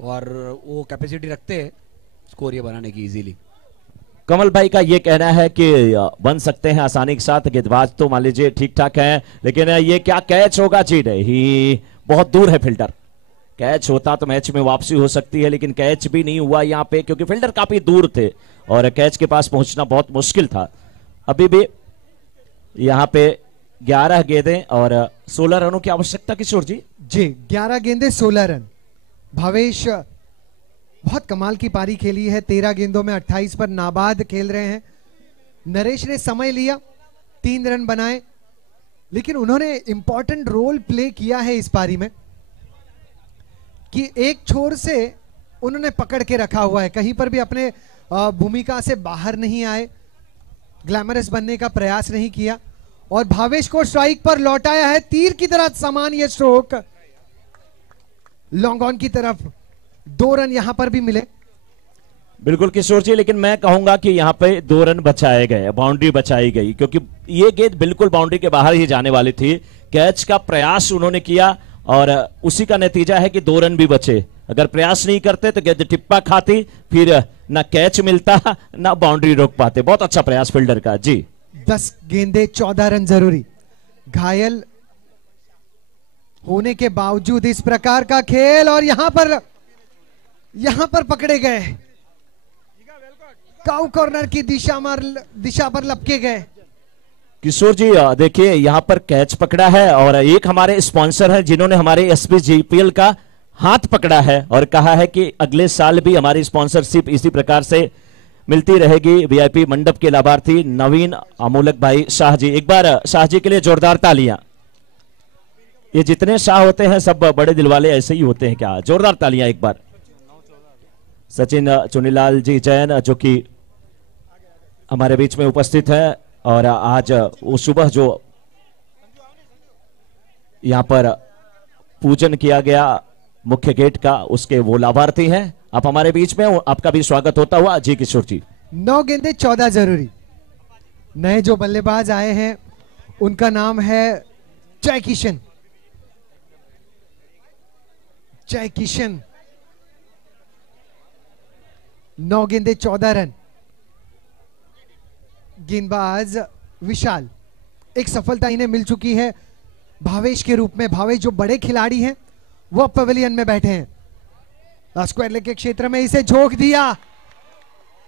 और वो कैपेसिटी रखते हैं स्कोर ये बनाने की इजीली। कमल भाई का ये कहना है कि बन सकते हैं आसानी के साथ। गेंदबाज तो मान लीजिए ठीक ठाक है, लेकिन ये क्या कैच होगा? जी नहीं, बहुत दूर है फील्डर। कैच होता तो मैच में वापसी हो सकती है, लेकिन कैच भी नहीं हुआ यहाँ पे, क्योंकि फील्डर काफी दूर थे और कैच के पास पहुंचना बहुत मुश्किल था। अभी भी यहाँ पे 11 गेंदें और 16 रनों की आवश्यकता किशोर जी। जी, 11 गेंदे 16 रन। भावेश बहुत कमाल की पारी खेली है, 13 गेंदों में 28 पर नाबाद खेल रहे हैं। नरेश ने समय लिया, 3 रन बनाए, लेकिन उन्होंने इंपॉर्टेंट रोल प्ले किया है इस पारी में कि एक छोर से उन्होंने पकड़ के रखा हुआ है, कहीं पर भी अपने भूमिका से बाहर नहीं आए, ग्लैमरस बनने का प्रयास नहीं किया और भावेश को स्ट्राइक पर लौटाया है। तीर की तरह समान ये स्ट्रोक लॉन्ग ऑन की तरफ। 2 रन यहां पर भी मिले। बिल्कुल किशोर जी, लेकिन मैं कहूंगा कि यहां पे 2 रन बचाए गए, बाउंड्री बचाई गई, क्योंकि ये गेंद बिल्कुल बाउंड्री के बाहर ही जाने वाली थी। कैच का प्रयास उन्होंने किया और उसी का नतीजा है कि 2 रन भी बचे। अगर प्रयास नहीं करते तो गेंद टिप्पा खाती, फिर ना कैच मिलता ना बाउंड्री रोक पाते। बहुत अच्छा प्रयास फील्डर का। जी 10 गेंदे 14 रन जरूरी। घायल होने के बावजूद इस प्रकार का खेल, और यहां पर पकड़े गए, काउ कॉर्नर की दिशा पर लपके गए। किशोर जी देखिए यहां पर कैच पकड़ा है और एक हमारे स्पॉन्सर हैं जिन्होंने हमारे एसपीजीपीएल का हाथ पकड़ा है और कहा है कि अगले साल भी हमारी स्पॉन्सरशिप इसी प्रकार से मिलती रहेगी। वीआईपी मंडप के लाभार्थी नवीन अमोलक भाई शाह जी, एक बार शाह जी के लिए जोरदार तालियां। ये जितने शाह होते हैं सब बड़े दिल वाले ऐसे ही होते हैं क्या? जोरदार तालियां एक बार। सचिन चुनीलाल जी जैन जो कि हमारे बीच में उपस्थित है और आज वो सुबह जो यहां पर पूजन किया गया मुख्य गेट का, उसके वो लाभार्थी हैं। आप हमारे बीच में, आपका भी स्वागत होता हुआ। जी किशोर जी। 9 गेंदे 14 जरूरी। नए जो बल्लेबाज आए हैं उनका नाम है जय किशन। 9 गेंदे 14 रन। गेंदबाज विशाल, एक सफलता इन्हें मिल चुकी है भावेश के रूप में। भावेश जो बड़े खिलाड़ी हैं वो पवेलियन में बैठे हैं। स्क्वायर लेग के क्षेत्र में इसे झोंक दिया।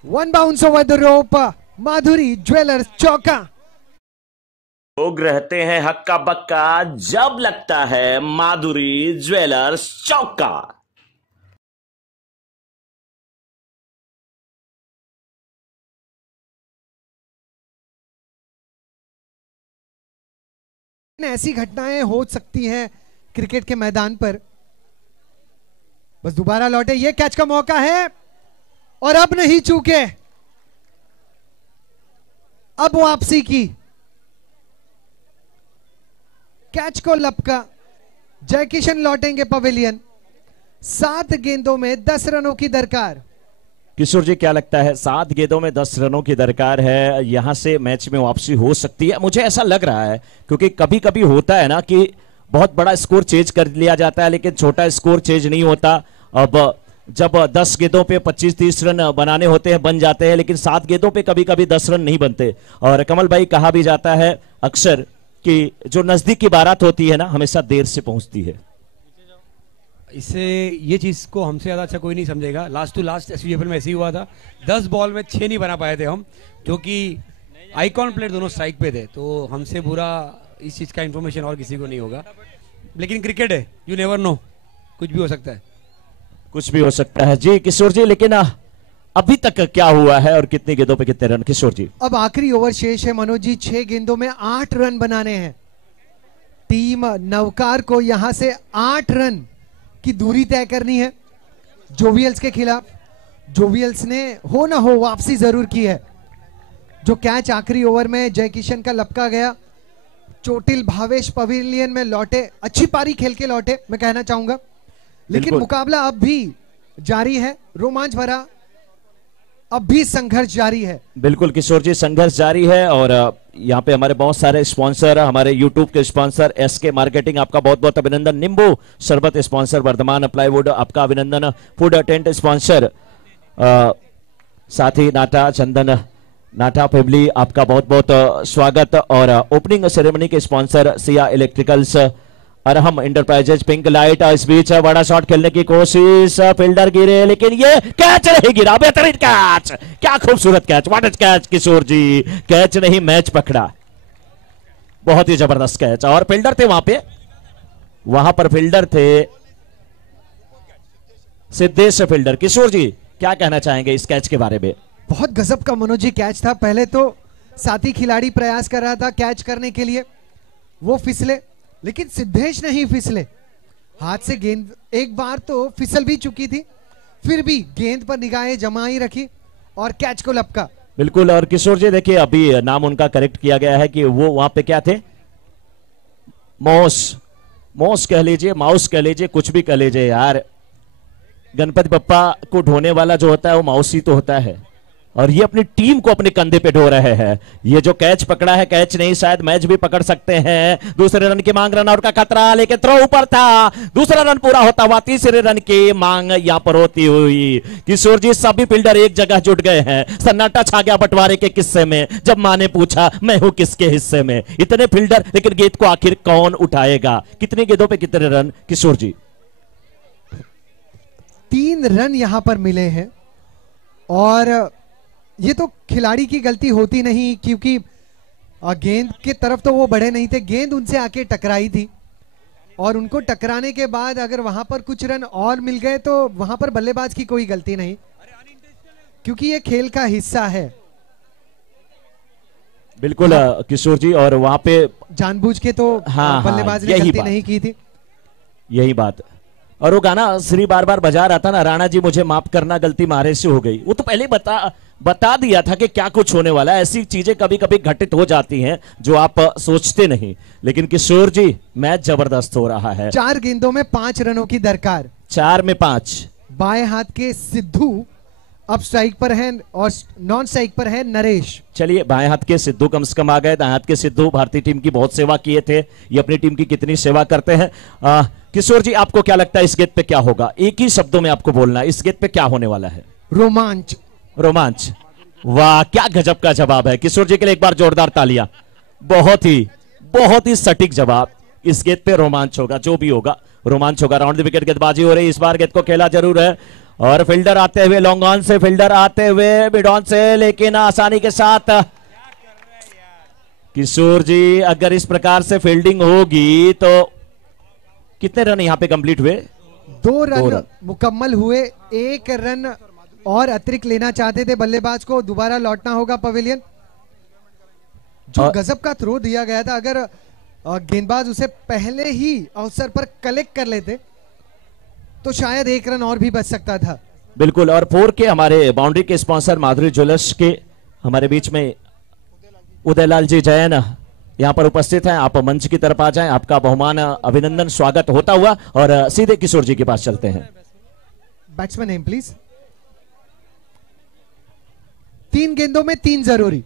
1 bounce over the rope. Madhuri jewellers चौका। लोग रहते हैं हक्का बक्का जब लगता है माधुरी ज्वेलर्स चौका। ऐसी घटनाएं हो सकती हैं क्रिकेट के मैदान पर। बस दोबारा लौटे, ये कैच का मौका है और अब नहीं चूके, अब वापसी की। कैच को लपका। जय किशन लौटेंगे पवेलियन। 7 गेंदों में 10 रनों की दरकार। किशोर जी क्या लगता है? 7 गेंदों में 10 रनों की दरकार है, यहां से मैच में वापसी हो सकती है? मुझे ऐसा लग रहा है क्योंकि कभी कभी होता है ना कि बहुत बड़ा स्कोर चेज कर लिया जाता है लेकिन छोटा स्कोर चेज नहीं होता। अब जब 10 गेंदों पे 25-30 रन बनाने होते हैं बन जाते हैं, लेकिन 7 गेंदों पे कभी कभी 10 रन नहीं बनते। और कमल भाई कहा भी जाता है अक्सर कि जो नजदीक की बारात होती है ना हमेशा देर से पहुंचती है। इससे ये चीज को हमसे ज्यादा अच्छा कोई नहीं समझेगा। लास्ट टू लास्ट एसपीजीपीएल में ऐसे ही हुआ था। 10 बॉल में 6 नहीं बना पाए थे हम, जो कि आइकॉन प्लेयर दोनों स्ट्राइक पे थे। तो हमसे बुरा इस चीज का इंफॉर्मेशन और किसी को नहीं होगा। लेकिन क्रिकेट है, यू नेवर नो, कुछ भी हो सकता है। कुछ भी हो सकता है जी किशोर जी। लेकिन अभी तक क्या हुआ है और कितनी गेंदों पे कितने रन किशोर जी? अब आखिरी ओवर शेष है मनोज जी। 6 गेंदों में 8 रन बनाने हैं। टीम नवकार को यहां से 8 रन की दूरी तय करनी है जोवियल्स के खिलाफ। जोवियल्स ने हो ना हो वापसी जरूर की है। जो कैच आखिरी ओवर में जय किशन का लपका गया, चोटिल भावेश पवेलियन में लौटे, अच्छी पारी खेल के लौटे मैं कहना चाहूंगा। लेकिन मुकाबला अब भी जारी है, रोमांच भरा, अब भी संघर्ष जारी है। बिल्कुल किशोर जी, संघर्ष जारी है। और यहाँ पे हमारे बहुत सारे स्पॉन्सर, हमारे यूट्यूब के स्पॉन्सर एसके मार्केटिंग, आपका बहुत बहुत अभिनंदन। निंबू शरबत स्पॉन्सर वर्धमान प्लाईवुड, आपका अभिनंदन। फूड टेंट स्पॉन्सर साथ ही नाटा चंदन नाटा फैमिली, आपका बहुत बहुत स्वागत। और ओपनिंग सेरेमनी के sponsor Siya electricals, Arham enterprises, pink light. इस बीच बड़ा शॉट खेलने की कोशिश, फील्डर गिरे लेकिन ये कैच नहीं गिरा। बेहतरीन कैच, क्या खूबसूरत catch, what is catch Kishor ji. Catch नहीं मैच पकड़ा, बहुत ही जबरदस्त कैच। और फील्डर थे वहां पर फील्डर थे सिद्धेश फील्डर। किशोर जी क्या कहना चाहेंगे इस कैच के बारे में? बहुत गजब का मनोज जी कैच था। पहले तो साथी खिलाड़ी प्रयास कर रहा था कैच करने के लिए, वो फिसले, लेकिन सिद्धेश नहीं फिसले। हाथ से गेंद एक बार तो फिसल भी चुकी थी, फिर भी गेंद पर निगाहें जमाई रखी और कैच को लपका। बिल्कुल। और किशोर जी देखिए अभी नाम उनका करेक्ट किया गया है कि वो वहां पे क्या थे, मौस कह लीजिए, माउस कह लीजिए, कुछ भी कह लीजिए यार। गणपति बप्पा को ढोने वाला जो होता है वो माउस ही तो होता है। और ये अपनी टीम को अपने कंधे पे ढो रहे हैं। ये जो कैच पकड़ा है, कैच नहीं शायद मैच भी पकड़ सकते हैं। दूसरे रन की मांग, रन आउट का खतरा, लेकिन थ्रो ऊपर था। दूसरा रन पूरा होता हुआ तीसरे रन की मांग यहां पर होती हुई। किशोर जी, सभी फील्डर एक जगह जुट गए हैं। सन्नाटा छा गया बंटवारे के किस्से में जब मां ने पूछा मैं हूं किसके हिस्से में। इतने फील्डर, लेकिन गेंद को आखिर कौन उठाएगा? कितनी गेंदों पे कितने रन किशोर जी? 3 रन यहां पर मिले हैं और ये तो खिलाड़ी की गलती होती नहीं, क्योंकि गेंद की तरफ तो वो बढ़े नहीं थे, गेंद उनसे आके टकराई थी और उनको टकराने के बाद अगर वहां पर कुछ रन और मिल गए तो वहां पर बल्लेबाज की कोई गलती नहीं, क्योंकि ये खेल का हिस्सा है। बिल्कुल किशोर जी, और वहां पे जानबूझ के तो बल्लेबाज ने गलती नहीं की थी। यही बात। और वो गाना श्री बार बार बजा रहा था ना, राणा जी मुझे माफ करना गलती मारे से हो गई, वो तो पहले बता दिया था कि क्या कुछ होने वाला है। ऐसी चीजें कभी कभी घटित हो जाती हैं जो आप सोचते नहीं। लेकिन किशोर जी, मैच जबरदस्त हो रहा है। 4 गेंदों में 5 रनों की दरकार। 4 में 5। बाएं हाथ के सिद्धू अब स्ट्राइक पर है और नॉन स्ट्राइक पर है नरेश। चलिए, बाएं हाथ के सिद्धू कम से कम आ गए। दाएं हाथ के सिद्धू भारतीय टीम की बहुत सेवा किए थे, ये अपनी टीम की कितनी सेवा करते हैं। किशोर जी, आपको क्या लगता है इस गेंद पे क्या होगा? एक ही शब्दों में आपको बोलना है, इस गेंद पे क्या होने वाला है? रोमांच। रोमांच। वाह, क्या गजब का जवाब है किशोर जी के लिए। एक बार जोरदार तालियां। बहुत ही सटीक जवाब। इस गेंद पे रोमांच होगा, जो भी होगा रोमांच होगा। राउंड द विकेट गेंदबाजी हो रही है इस बार। गेंद को खेला जरूर है और फील्डर आते हुए लॉन्ग ऑन से, फील्डर आते हुए मिड ऑन से, लेकिन आसानी के साथ। किशोर जी, अगर इस प्रकार से फील्डिंग होगी तो कितने रन यहां पे कंप्लीट हुए? 2 रन मुकम्मल हुए। 1 रन और अतिरिक्त लेना चाहते थे बल्लेबाज को, दोबारा लौटना होगा पवेलियन। जो गजब का थ्रो दिया गया था, अगर गेंदबाज उसे पहले ही अवसर पर कलेक्ट कर लेते तो शायद 1 रन और भी बच सकता था। बिल्कुल। और 4 के हमारे बाउंड्री के स्पॉन्सर माधुरी ज्वेलर्स के हमारे बीच में उदयलाल जी जैन यहां पर उपस्थित हैं। आप मंच की तरफ आ जाएं, आपका बहुमान अभिनंदन स्वागत होता हुआ। और सीधे किशोर जी के पास चलते हैं। Batsman name please. 3 गेंदों में 3 जरूरी।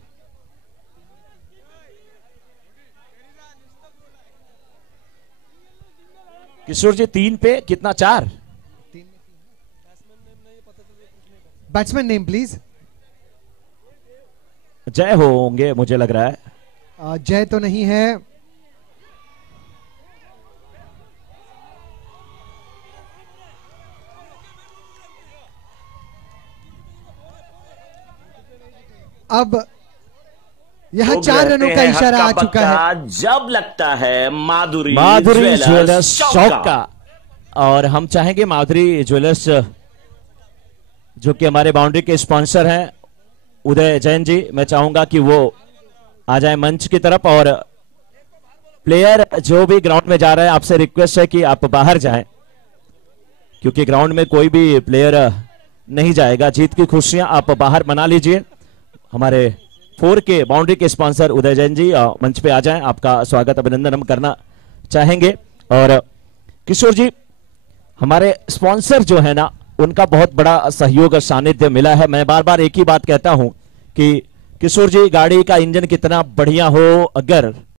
किशोर जी, 3 पे कितना? 4। Batsman name please. जय होंगे मुझे लग रहा है। जय तो नहीं है। अब यह 4 रनों का इशारा आ चुका है। जब लगता है माधुरी ज्वेलर्स चौका। और हम चाहेंगे माधुरी ज्वेलर्स जो कि हमारे बाउंड्री के स्पॉन्सर हैं, उदय जैन जी, मैं चाहूंगा कि वो आ जाए मंच की तरफ। और प्लेयर जो भी ग्राउंड में जा रहे हैं, आपसे रिक्वेस्ट है कि आप बाहर जाएं, क्योंकि ग्राउंड में कोई भी प्लेयर नहीं जाएगा। जीत की खुशियां आप बाहर मना लीजिए। हमारे 4 के बाउंड्री के स्पॉन्सर उदय जैन जी मंच पे आ जाएं, आपका स्वागत अभिनंदन हम करना चाहेंगे। और किशोर जी, हमारे स्पॉन्सर जो है ना, उनका बहुत बड़ा सहयोग और सानिध्य मिला है। मैं बार बार एक ही बात कहता हूं कि किशोर जी, गाड़ी का इंजन कितना बढ़िया हो, अगर